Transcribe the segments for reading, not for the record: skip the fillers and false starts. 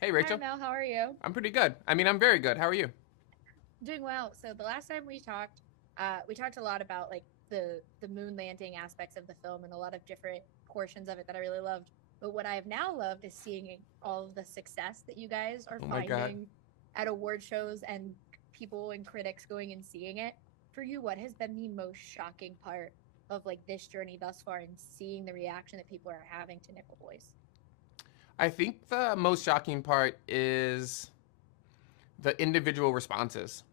Hey, Hi, Rachel. Mel. How are you? I'm pretty good. I mean, I'm very good. How are you? Doing well. So the last time we talked a lot about like the moon landing aspects of the film and a lot of different portions of it that I really loved. But what I have now loved is seeing all of the success that you guys are Oh my God. finding at award shows and people and critics going and seeing it. For you, what has been the most shocking part of like this journey thus far and seeing the reaction that people are having to Nickel Boys? I think the most shocking part is the individual responses.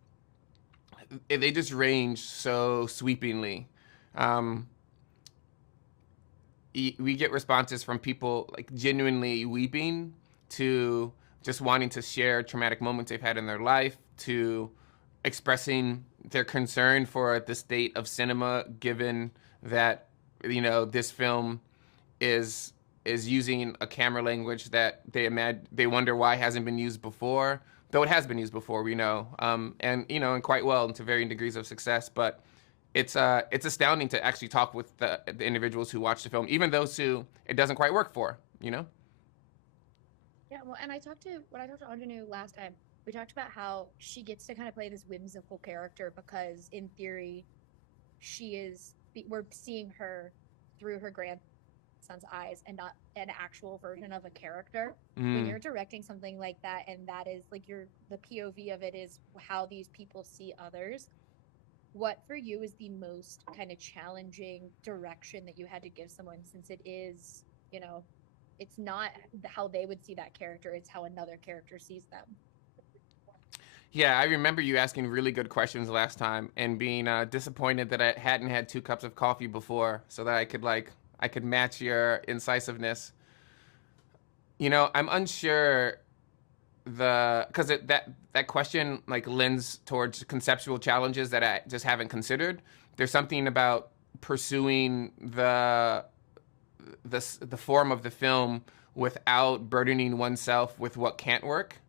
They just range so sweepingly. Um, we get responses from people like genuinely weeping to just wanting to share traumatic moments they've had in their life to expressing their concern for the state of cinema given that this film is using a camera language that they wonder why hasn't been used before, though it has been used before, we know, and quite well and to varying degrees of success. But it's astounding to actually talk with the individuals who watch the film, even those who it doesn't quite work for. Yeah, well, and when I talked to Anjanu last time, we talked about how she gets to kind of play this whimsical character because in theory we're seeing her through her grandson's eyes and not an actual version of a character. When Mm. you're directing something like that and that is like the POV of it is how these people see others, what for you is the most kind of challenging direction that you had to give someone since it is, you know, it's not how they would see that character, it's how another character sees them. Yeah, I remember you asking really good questions last time and being disappointed that I hadn't had 2 cups of coffee before, so that I could match your incisiveness. I'm unsure because that question like lends towards conceptual challenges that I just haven't considered. There's something about pursuing the form of the film without burdening oneself with what can't work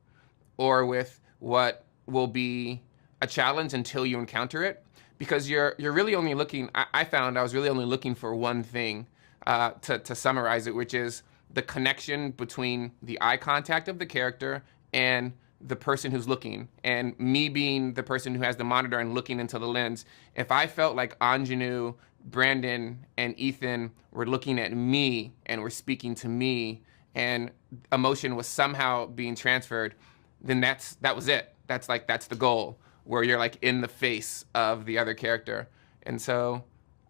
or with what will be a challenge until you encounter it, because you're really only looking. I found I was really only looking for one thing to summarize it, which is the connection between the eye contact of the character and the person who's looking, and me being the person who has the monitor and looking into the lens. If I felt like Anjanu, Brandon, and Ethan were looking at me and were speaking to me, and emotion was somehow being transferred, then that was it. That's the goal, where you're like in the face of the other character. And so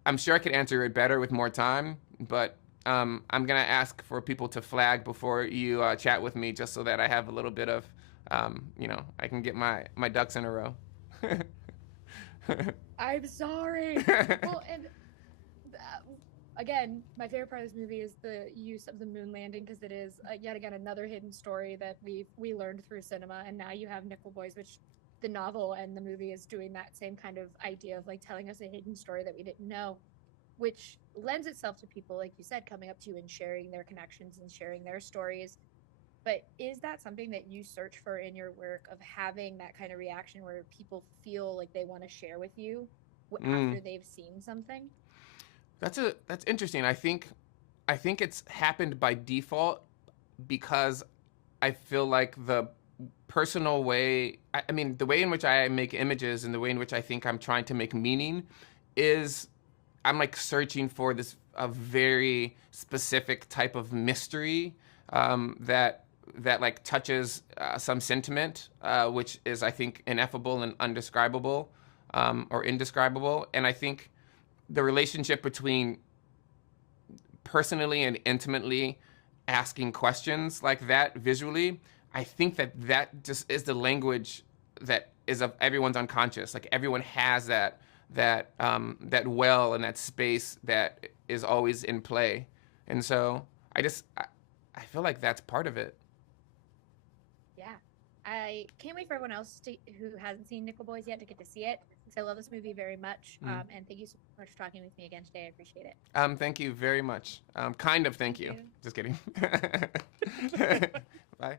I'm sure I could answer it better with more time, but I'm gonna ask for people to flag before you chat with me, just so that I have a little bit of, I can get my ducks in a row. I'm sorry. Well, and again, my favorite part of this movie is the use of the moon landing because it is yet again another hidden story that we learned through cinema, and now you have Nickel Boys, which the novel and the movie is doing that same kind of idea of like telling us a hidden story that we didn't know, which lends itself to people like you said coming up to you and sharing their connections and sharing their stories. But is that something that you search for in your work of having that kind of reaction where people feel like they want to share with you Mm. after they've seen something? That's interesting. I think it's happened by default because I feel like the personal way, I mean, the way in which I make images and the way in which I think I'm trying to make meaning is I'm like searching for this a very specific type of mystery that like touches some sentiment, which is I think ineffable and undescribable, or indescribable. And I think the relationship between personally and intimately asking questions like that visually, I think that just is the language that is of everyone's unconscious. Like everyone has that well and that space that is always in play, and so I feel like that's part of it. Yeah. I can't wait for everyone else who hasn't seen Nickel Boys yet to get to see it because I love this movie very much. Mm. And thank you so much for talking with me again today. I appreciate it. Thank you very much. Kind of thank Thank you. you. Just kidding. Bye.